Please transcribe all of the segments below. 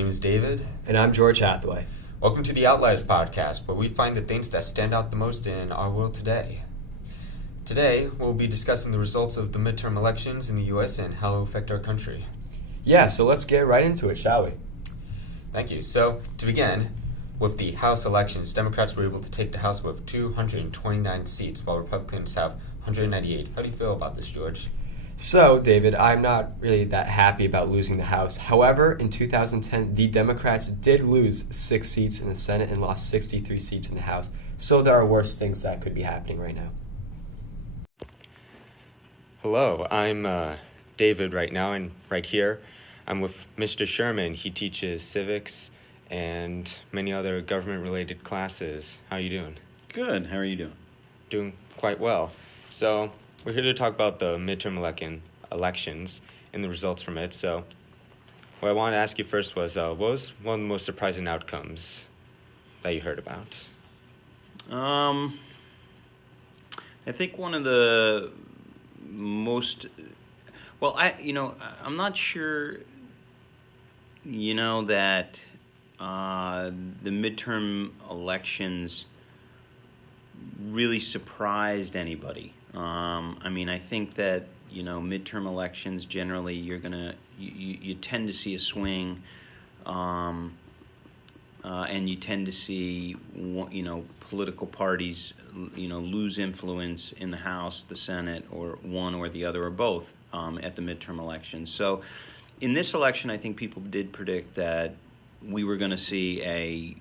name is David. And I'm George Hathaway. Welcome to the Outliers Podcast, where we find the things that stand out the most in our world today. Today, we'll be discussing the results of the midterm elections in the U.S. and how they'll affect our country. Yeah, so let's get right into it, shall we? Thank you. So, to begin, with the House elections, Democrats were able to take the House with 229 seats, while Republicans have 198. How do you feel about this, George? So, David, I'm not really that happy about losing the House. However, in 2010, the Democrats did lose 6 seats in the Senate and lost 63 seats in the House. So there are worse things that could be happening right now. Hello, I'm David right now, and right here, I'm with Mr. Sherman. He teaches civics and many other government-related classes. How are you doing? Good. How are you doing? Doing quite well. So we're here to talk about the midterm elections and the results from it. So what I wanted to ask you first was, what was one of the most surprising outcomes that you heard about? I think one of the most, I'm not sure, that the midterm elections really surprised anybody. I think that, midterm elections generally you tend to see a swing, and you tend to see, political parties, lose influence in the House, the Senate, or one or the other or both at the midterm elections. So in this election, I think people did predict that we were going to see a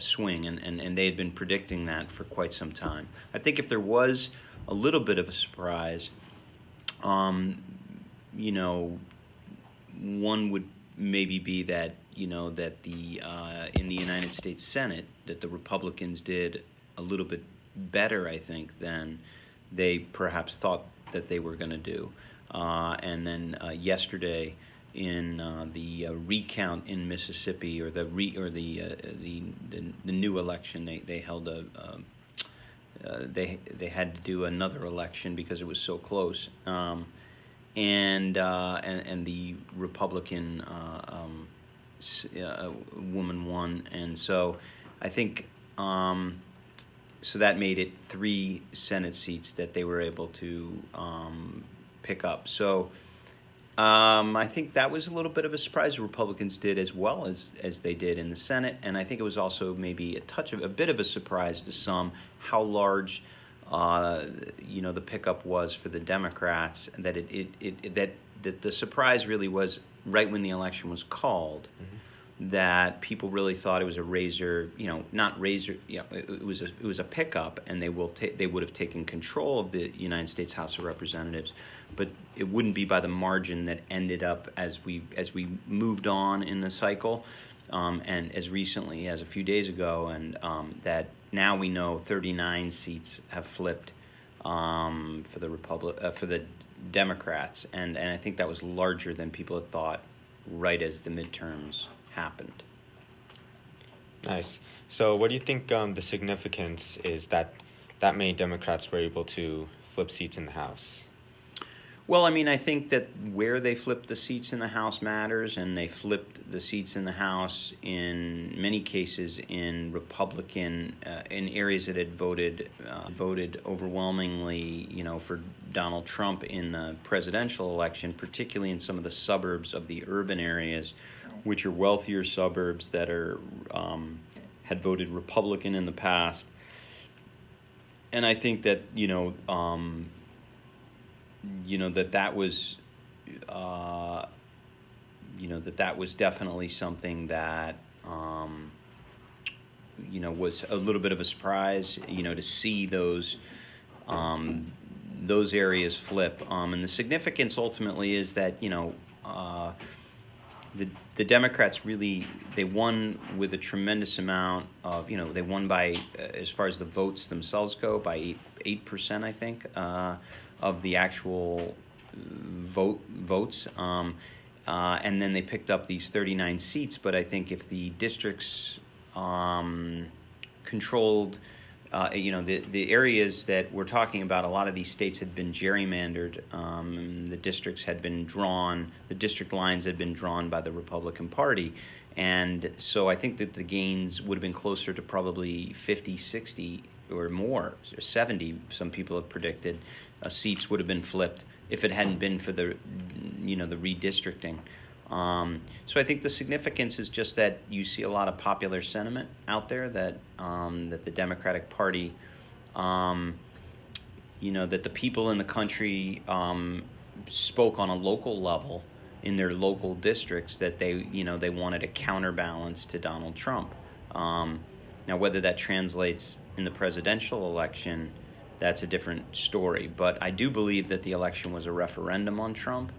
swing, and they had been predicting that for quite some time. I think if there was a little bit of a surprise, one would maybe be that that the in the United States Senate, that the Republicans did a little bit better, I think, than they perhaps thought that they were going to do. And then yesterday, in the recount in Mississippi, or the new election, they held they had to do another election because it was so close, and the Republican woman won, and so I think so that made it 3 Senate seats that they were able to pick up. So I think that was a little bit of a surprise. The Republicans did as well as they did in the Senate, and I think it was also maybe a bit of a surprise to some how large the pickup was for the Democrats, and that that the surprise really was right when the election was called. Mm-hmm. That people really thought it was a razor, not razor, it was a pickup, and they would have taken control of the United States House of Representatives, but it wouldn't be by the margin that ended up as we moved on in the cycle, and as recently as a few days ago, and that now we know 39 seats have flipped for the Democrats, and I think that was larger than people had thought right as the midterms happened. Nice. So what do you think the significance is that many Democrats were able to flip seats in the House? Well, I think that where they flipped the seats in the House matters, and they flipped the seats in the House in many cases in Republican, in areas that had voted overwhelmingly, for Donald Trump in the presidential election, particularly in some of the suburbs of the urban areas, which are wealthier suburbs that are had voted Republican in the past. And I think that that was that was definitely something that was a little bit of a surprise, to see those areas flip. And the significance ultimately is that the Democrats really, they won with a tremendous amount of, they won by, as far as the votes themselves go, by 8%, I think, of the actual votes. And then they picked up these 39 seats. But I think if the districts controlled the areas that we're talking about, a lot of these states had been gerrymandered. The districts had been drawn, the district lines had been drawn by the Republican Party. And so I think that the gains would have been closer to probably 50, 60 or more, or 70, some people have predicted, seats would have been flipped if it hadn't been for the redistricting. So I think the significance is just that you see a lot of popular sentiment out there that the Democratic Party, that the people in the country spoke on a local level in their local districts, that they wanted a counterbalance to Donald Trump. Now, whether that translates in the presidential election, that's a different story. But I do believe that the election was a referendum on Trump.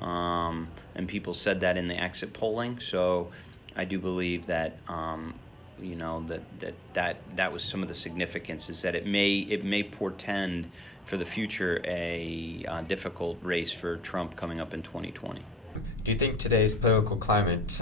And people said that in the exit polling. So I do believe that that was some of the significance, is that it may portend for the future a difficult race for Trump coming up in 2020. Do you think today's political climate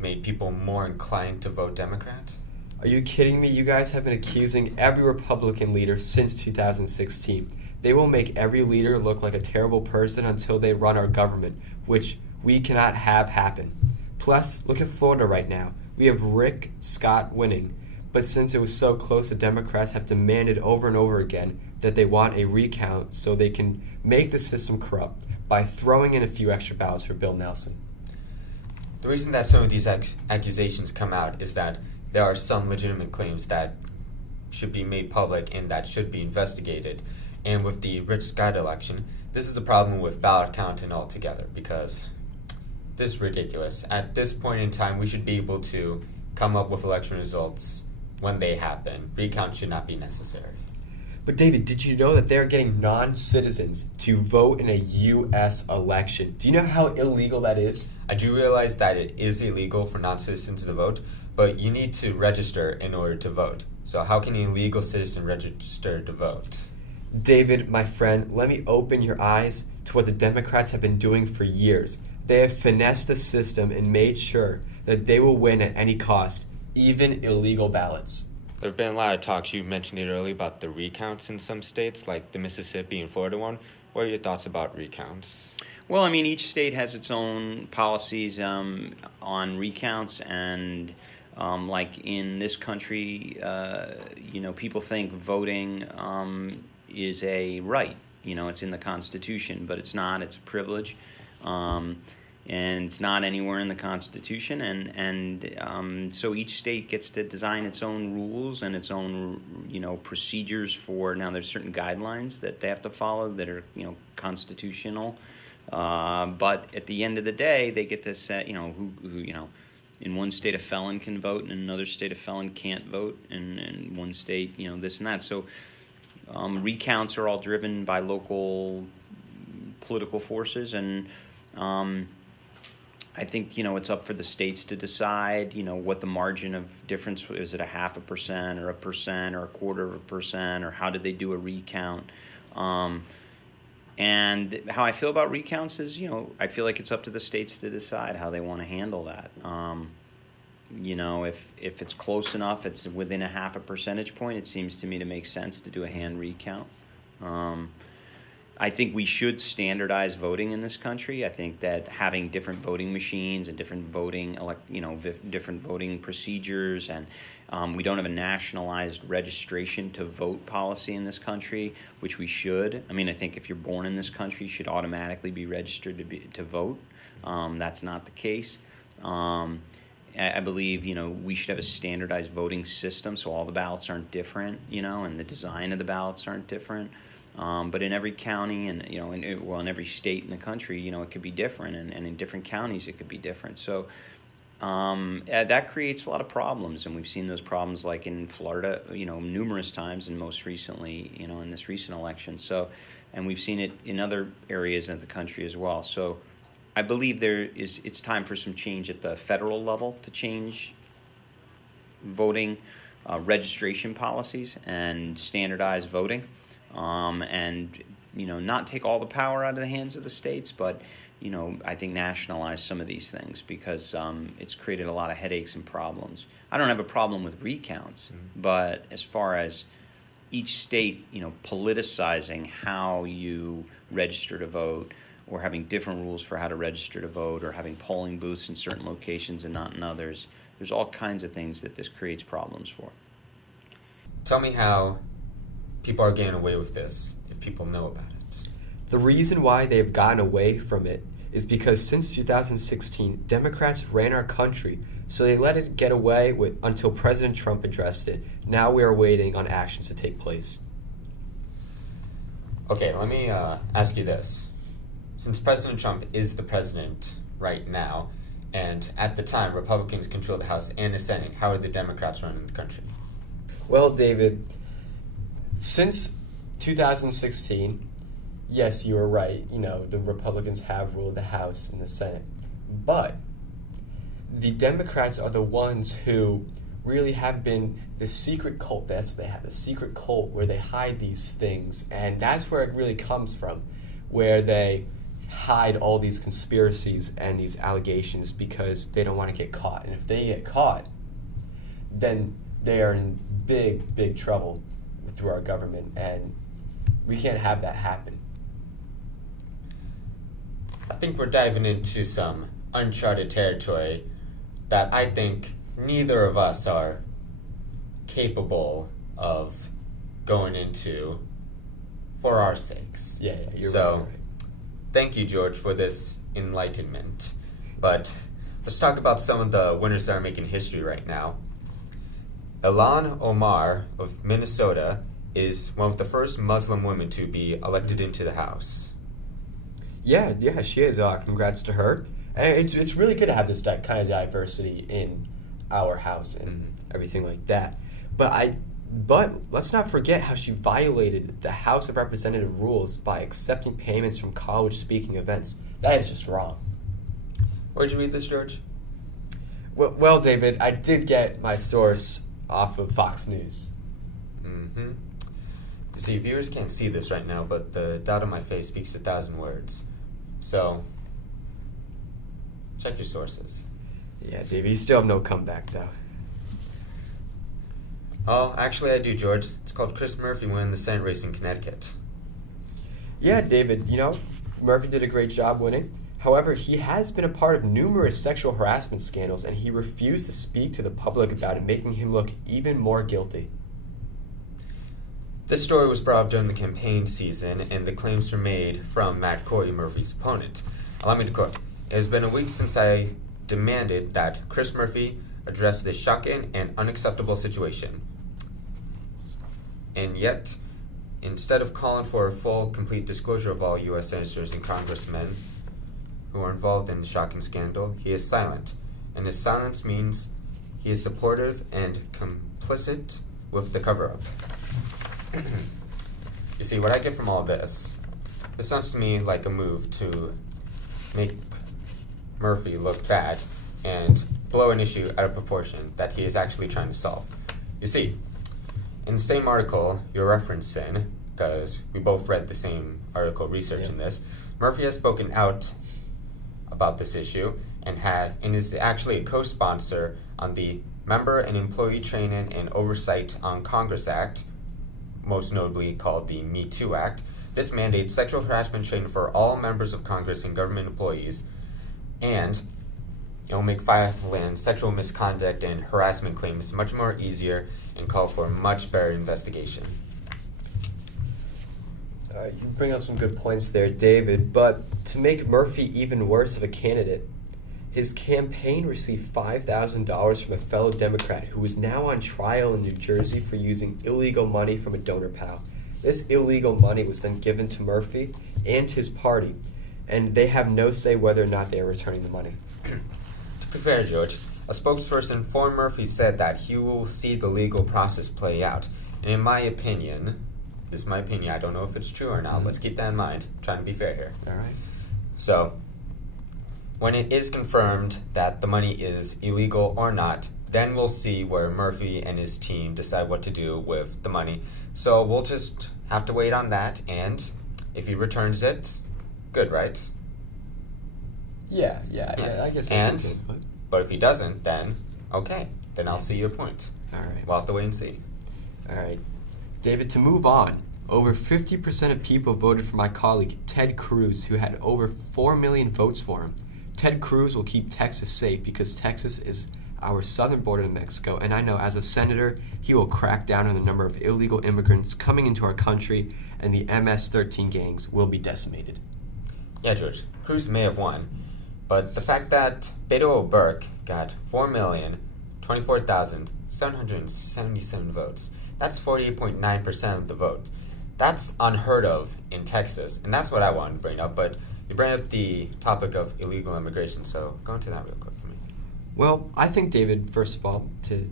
made people more inclined to vote Democrat? Are you kidding me? You guys have been accusing every Republican leader since 2016. They will make every leader look like a terrible person until they run our government, which we cannot have happen. Plus, look at Florida right now. We have Rick Scott winning. But since it was so close, the Democrats have demanded over and over again that they want a recount so they can make the system corrupt by throwing in a few extra ballots for Bill Nelson. The reason that some of these accusations come out is that there are some legitimate claims that should be made public and that should be investigated. And with the Rick Scott election, this is the problem with ballot counting altogether, because this is ridiculous. At this point in time, we should be able to come up with election results when they happen. Recount should not be necessary. But David, did you know that they're getting non-citizens to vote in a U.S. election? Do you know how illegal that is? I do realize that it is illegal for non-citizens to vote, but you need to register in order to vote. So how can an illegal citizen register to vote? David, my friend, let me open your eyes to what the Democrats have been doing for years. They have finessed the system and made sure that they will win at any cost, even illegal ballots. There have been a lot of talks, you mentioned it earlier, about the recounts in some states, like the Mississippi and Florida one. What are your thoughts about recounts? Well, I mean, each state has its own policies on recounts, and like in this country, people think voting is a right. It's in the Constitution, but it's not. It's a privilege. And it's not anywhere in the Constitution, and so each state gets to design its own rules and its own procedures for. Now there's certain guidelines that they have to follow that are constitutional, but at the end of the day they get to set who in one state a felon can vote and in another state a felon can't vote, and in one state this and that. So recounts are all driven by local political forces, and I think it's up for the states to decide what the margin of difference is. It 0.5% or 1% or 1/4%, or how did they do a recount? And how I feel about recounts is I feel like it's up to the states to decide how they want to handle that. If it's close enough, it's within 0.5 percentage point, it seems to me to make sense to do a hand recount. I think we should standardize voting in this country. I think that having different voting machines and different voting, different voting procedures, and we don't have a nationalized registration to vote policy in this country, which we should. I mean, I think if you're born in this country, you should automatically be registered to vote. That's not the case. I believe we should have a standardized voting system, so all the ballots aren't different, and the design of the ballots aren't different. But in every county and in every state in the country, it could be different, and in different counties it could be different. So that creates a lot of problems, and we've seen those problems like in Florida, numerous times, and most recently, in this recent election. So, and we've seen it in other areas of the country as well. So, I believe it's time for some change at the federal level to change voting registration policies and standardize voting. And not take all the power out of the hands of the states, but I think nationalize some of these things, because it's created a lot of headaches and problems. I don't have a problem with recounts, but as far as each state, politicizing how you register to vote, or having different rules for how to register to vote, or having polling booths in certain locations and not in others. There's all kinds of things that this creates problems for. Tell me how people are getting away with this if people know about it. The reason why they've gotten away from it is because since 2016, Democrats ran our country, so they let it get away with until President Trump addressed it. Now we are waiting on actions to take place. Okay, let me ask you this. Since President Trump is the president right now, and at the time Republicans control the House and the Senate, how are the Democrats running the country? Well, David, since 2016, yes, you were right. The Republicans have ruled the House and the Senate. But the Democrats are the ones who really have been the secret cult. That's what they have, the secret cult where they hide these things. And that's where it really comes from, where they hide all these conspiracies and these allegations because they don't want to get caught. And if they get caught, then they are in big, big trouble through our government. And we can't have that happen. I think we're diving into some uncharted territory that I think neither of us are capable of going into for our sakes. Yeah, you're right. Thank you, George, for this enlightenment. But let's talk about some of the winners that are making history right now. Ilhan Omar of Minnesota is one of the first Muslim women to be elected into the House. Yeah, she is. Congrats to her. And it's really good to have this kind of diversity in our House and everything like that. But let's not forget how she violated the House of Representatives rules by accepting payments from college speaking events. That is just wrong. Where'd you read this, George? Well, David, I did get my source off of Fox News. Mm-hmm. You see, viewers can't see this right now, but the doubt on my face speaks 1,000 words. So, check your sources. Yeah, David, you still have no comeback, though. Oh, actually I do, George. It's called Chris Murphy winning the Senate race in Connecticut. Yeah, David, Murphy did a great job winning. However, he has been a part of numerous sexual harassment scandals, and he refused to speak to the public about it, making him look even more guilty. This story was brought up during the campaign season, and the claims were made from Matt Corey, Murphy's opponent. Allow me to quote, "It has been a week since I demanded that Chris Murphy address this shocking and unacceptable situation. And yet, instead of calling for a full, complete disclosure of all U.S. senators and congressmen who are involved in the shocking scandal, he is silent. And his silence means he is supportive and complicit with the cover-up." You see, what I get from all this sounds to me like a move to make Murphy look bad and blow an issue out of proportion that he is actually trying to solve. You see, in the same article you're referencing, because we both read the same article researching this, Murphy has spoken out about this issue and is actually a co-sponsor on the Member and Employee Training and Oversight on Congress Act, most notably called the Me Too Act. This mandates sexual harassment training for all members of Congress and government employees, and it will make filing sexual misconduct and harassment claims much more easier and call for a much better investigation. You bring up some good points there, David, but to make Murphy even worse of a candidate, his campaign received $5,000 from a fellow Democrat who is now on trial in New Jersey for using illegal money from a donor pal. This illegal money was then given to Murphy and his party, and they have no say whether or not they are returning the money. To be fair, George, a spokesperson for Murphy said that he will see the legal process play out. And in my opinion, this is my opinion, I don't know if it's true or not, let's keep that in mind, I'm trying to be fair here. All right. So, when it is confirmed that the money is illegal or not, then we'll see where Murphy and his team decide what to do with the money. So we'll just have to wait on that, and if he returns it, good, right? Yeah, I guess. But if he doesn't, then okay, then I'll see your point. All right. We'll have to wait and see. All right. David, to move on, over 50% of people voted for my colleague, Ted Cruz, who had over 4 million votes for him. Ted Cruz will keep Texas safe because Texas is our southern border to Mexico, and I know as a senator, he will crack down on the number of illegal immigrants coming into our country, and the MS-13 gangs will be decimated. Yeah, George, Cruz may have won, but the fact that Beto O'Rourke got 4,024,777 votes, that's 48.9% of the vote. That's unheard of in Texas, and that's what I wanted to bring up, but you bring up the topic of illegal immigration, so go into that real quick for me. Well, I think, David, first of all, to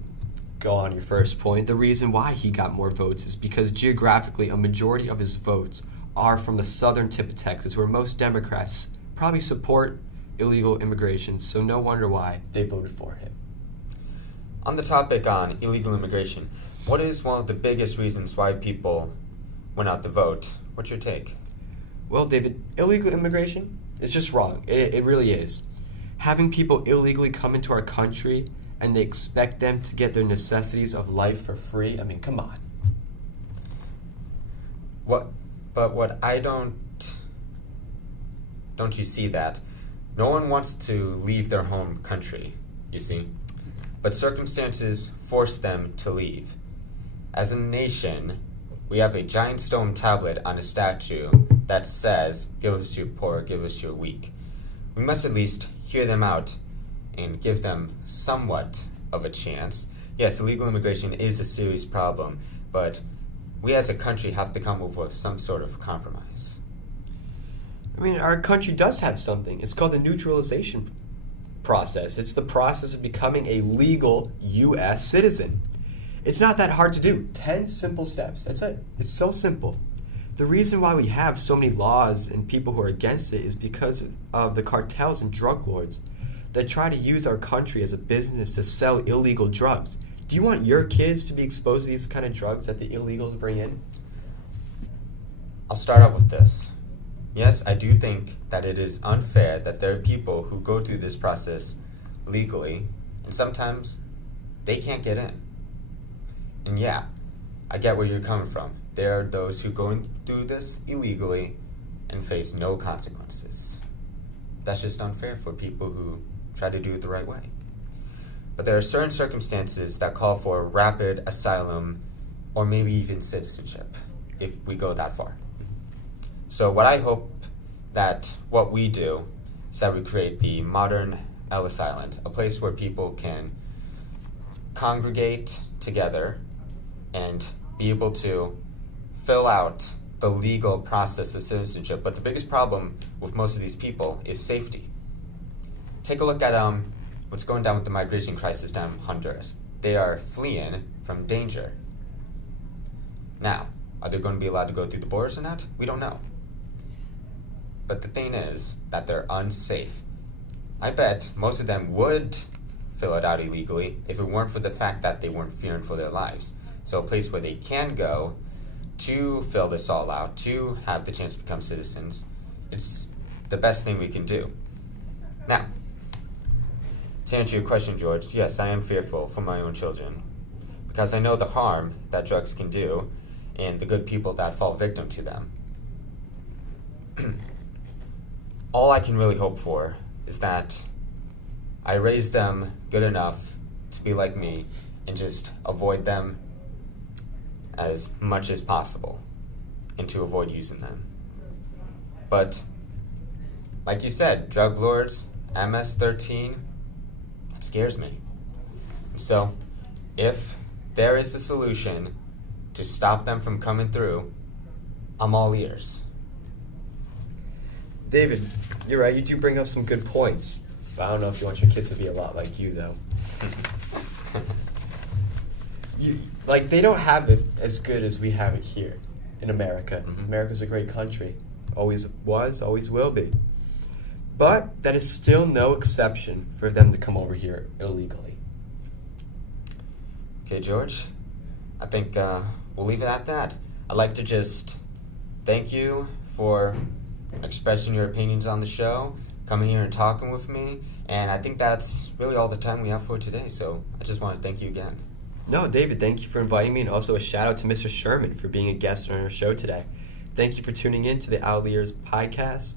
go on your first point, the reason why he got more votes is because geographically a majority of his votes are from the southern tip of Texas, where most Democrats probably support illegal immigration, so no wonder why they voted for him. On the topic on illegal immigration, what is one of the biggest reasons why people went out to vote? What's your take? Well, David, illegal immigration is just wrong. It really is. Having people illegally come into our country and they expect them to get their necessities of life for free, I mean, come on. What I don't you see that? No one wants to leave their home country, you see? But circumstances force them to leave. As a nation, we have a giant stone tablet on a statue that says, "Give us your poor, give us your weak." We must at least hear them out and give them somewhat of a chance. Yes, illegal immigration is a serious problem, but we as a country have to come up with some sort of compromise. I mean, our country does have something. It's called the neutralization process. It's the process of becoming a legal U.S. citizen. It's not that hard to do. 10 simple steps. That's it. It's so simple. The reason why we have so many laws and people who are against it is because of the cartels and drug lords that try to use our country as a business to sell illegal drugs. Do you want your kids to be exposed to these kind of drugs that the illegals bring in? I'll start out with this. Yes, I do think that it is unfair that there are people who go through this process legally, and sometimes they can't get in. And yeah, I get where you're coming from. There are those who go through this illegally and face no consequences. That's just unfair for people who try to do it the right way. But there are certain circumstances that call for rapid asylum or maybe even citizenship if we go that far. So what I hope that what we do is that we create the modern Ellis Island, a place where people can congregate together and be able to fill out the legal process of citizenship. But the biggest problem with most of these people is safety. Take a look at what's going down with the migration crisis down in Honduras. They are fleeing from danger. Now, are they going to be allowed to go through the borders or not? We don't know. But the thing is that they're unsafe. I bet most of them would fill it out illegally if it weren't for the fact that they weren't fearing for their lives. So a place where they can go to fill this all out, to have the chance to become citizens, it's the best thing we can do. Now, to answer your question, George, yes, I am fearful for my own children because I know the harm that drugs can do and the good people that fall victim to them. All I can really hope for is that I raise them good enough to be like me and just avoid them as much as possible and to avoid using them. But, like you said, drug lords, MS-13, that scares me. So, if there is a solution to stop them from coming through, I'm all ears. David, you're right. You do bring up some good points. But I don't know if you want your kids to be a lot like you, though. They don't have it as good as we have it here in America. Mm-hmm. America's a great country. Always was, always will be. But that is still no exception for them to come over here illegally. Okay, George, I think we'll leave it at that. I'd like to just thank you for expressing your opinions on the show, coming here and talking with me, and I think that's really all the time we have for today, so I just want to thank you again. No, David, thank you for inviting me, and also a shout out to Mr. Sherman for being a guest on our show today. Thank you for tuning in to the Outliers Podcast.